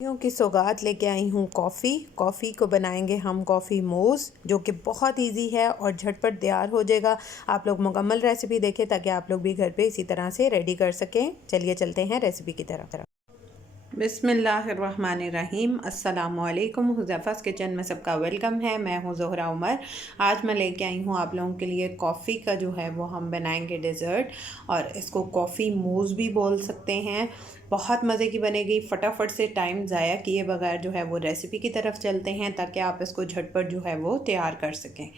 की सौगात लेके आई हूँ कॉफ़ी को बनाएंगे हम कॉफ़ी मोज़, जो कि बहुत इजी है और झटपट तैयार हो जाएगा। आप लोग मुकम्मल रेसिपी देखें ताकि आप लोग भी घर पे इसी तरह से रेडी कर सकें। चलिए चलते हैं रेसिपी की तरफ। बिस्मिल्लाहिर्रहमानिर्रहीम। अस्सलामुअलैकुम। हुज़ैफ़ा's किचन में सबका वेलकम है। मैं हूँ ज़ोहरा उमर। आज मैं लेके आई हूँ आप लोगों के लिए कॉफ़ी का जो है वो हम बनाएंगे डेज़र्ट, और इसको कॉफ़ी मूज़ भी बोल सकते हैं। बहुत मज़े की बनेगी। फटाफट से टाइम ज़ाया किए बगैर जो है वो रेसिपी की तरफ चलते हैं ताकि आप इसको झटपट जो है वो तैयार कर सकें।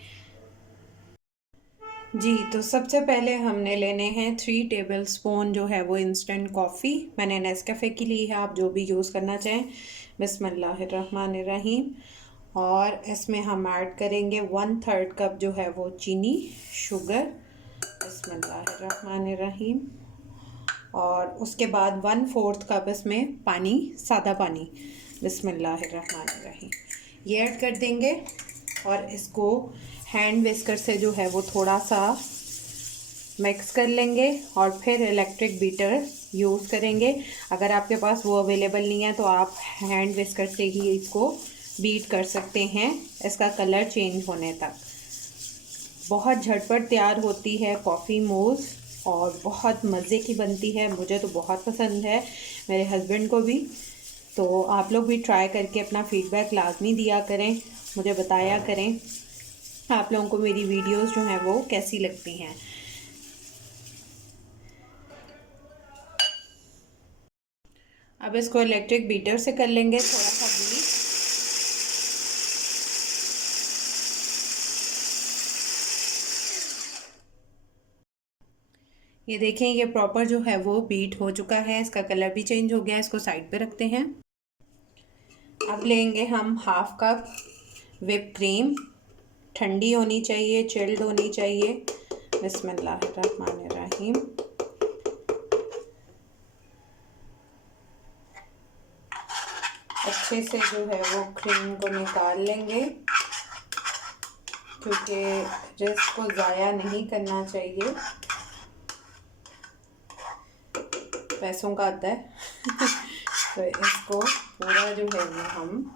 जी, तो सबसे पहले हमने लेने हैं 3 टेबल स्पून जो है वो इंस्टेंट कॉफ़ी। मैंने नेस्कैफ़े की ली है, आप जो भी यूज़ करना चाहें। बिस्मिल्लाहिर्रहमानिर्रहीम। और इसमें हम ऐड करेंगे 1/3 कप जो है वो चीनी, शुगर। बिस्मिल्लाहिर्रहमानिर्रहीम। और उसके बाद 1/4 कप इसमें पानी, सादा पानी। बिस्मिल्लाहिर्रहमानिर्रहीम। ये ऐड कर देंगे और इसको हैंड विस्कर से जो है वो थोड़ा सा मिक्स कर लेंगे और फिर इलेक्ट्रिक बीटर यूज़ करेंगे। अगर आपके पास वो अवेलेबल नहीं है तो आप हैंड विस्कर से ही इसको बीट कर सकते हैं, इसका कलर चेंज होने तक। बहुत झटपट तैयार होती है कॉफ़ी मूज़ और बहुत मज़े की बनती है। मुझे तो बहुत पसंद है, मेरे हस्बैंड को भी। तो आप लोग भी ट्राई करके अपना फ़ीडबैक लाजमी दिया करें, मुझे बताया करें आप लोगों को मेरी वीडियोस जो हैं वो कैसी लगती हैं। अब इसको इलेक्ट्रिक बीटर से कर लेंगे थोड़ा सा बीट। ये देखें, ये प्रॉपर जो है वो बीट हो चुका है, इसका कलर भी चेंज हो गया। इसको साइड पे रखते हैं। अब लेंगे हम 1/2 कप whipped क्रीम। ठंडी होनी चाहिए, चिल्ड होनी चाहिए। बिस्मिल्लाहिर्रहमानिर्रहीम। अच्छे से जो है वो क्रीम को निकाल लेंगे, क्योंकि रिस्क को ज़ाया नहीं करना चाहिए, पैसों का आता है। तो इसको पूरा जो है वो हम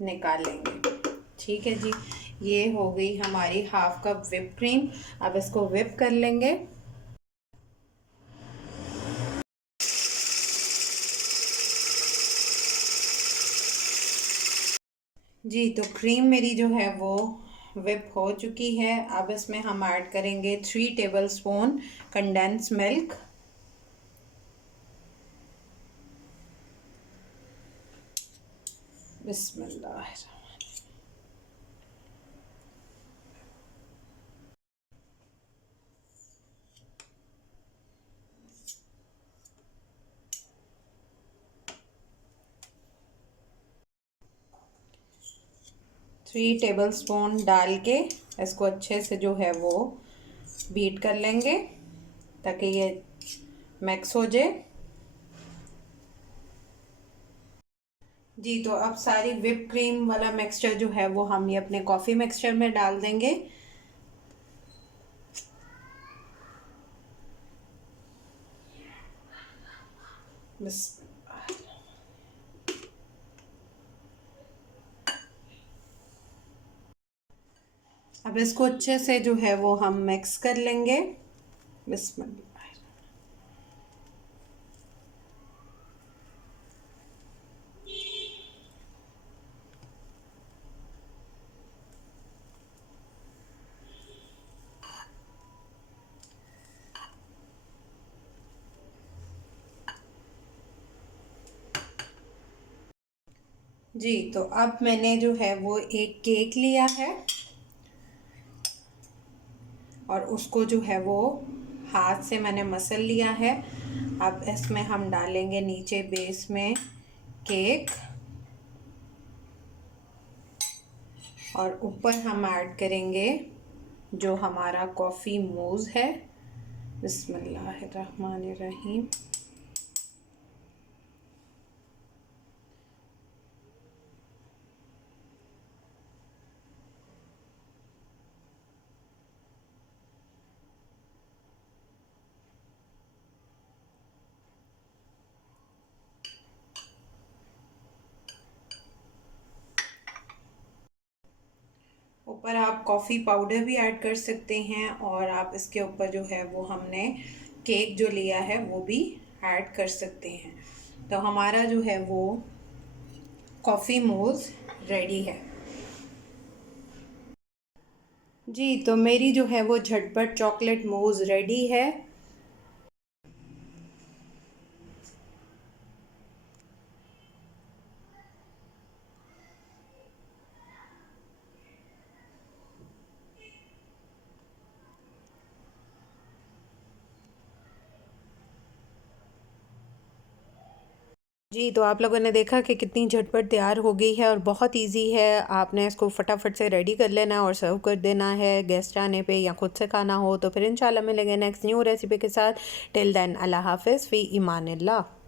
निकाल लेंगे। ठीक है जी, ये हो गई हमारी 1/2 कप whipped क्रीम। अब इसको whip कर लेंगे। जी, तो क्रीम मेरी जो है वो whip हो चुकी है। अब इसमें हम ऐड करेंगे 3 टेबल स्पून कंडेंस मिल्क। बिस्मिल्लाह। 3 टेबल स्पून डाल के इसको अच्छे से जो है वो बीट कर लेंगे ताकि ये मिक्स हो जाए। जी, तो अब सारी whipped क्रीम वाला मिक्सचर जो है वो हम ये अपने कॉफ़ी मिक्सचर में डाल देंगे। बस अब इसको अच्छे से जो है वो हम मिक्स कर लेंगे। बिस्मिल्लाह। जी, तो अब मैंने जो है वो एक केक लिया है और उसको जो है वो हाथ से मैंने मसल लिया है। अब इसमें हम डालेंगे नीचे बेस में केक और ऊपर हम ऐड करेंगे जो हमारा कॉफ़ी मूज़ है। बिस्मिल्लाहिर्रहमानिर्रहीम। ऊपर आप कॉफ़ी पाउडर भी ऐड कर सकते हैं और आप इसके ऊपर जो है वो हमने केक जो लिया है वो भी ऐड कर सकते हैं। तो हमारा जो है वो कॉफ़ी मोज़ रेडी है। जी, तो मेरी जो है वो झटपट चॉकलेट मोज़ रेडी है। जी, तो आप लोगों ने देखा कि कितनी झटपट तैयार हो गई है और बहुत इजी है। आपने इसको फटाफट से रेडी कर लेना है और सर्व कर देना है गेस्ट आने पे या खुद से खाना हो। तो फिर इंशाल्लाह मिलेंगे नेक्स्ट न्यू रेसिपी के साथ। टिल देन अल्लाह हाफ़िज़ फ़ी ईमानिल्लाह।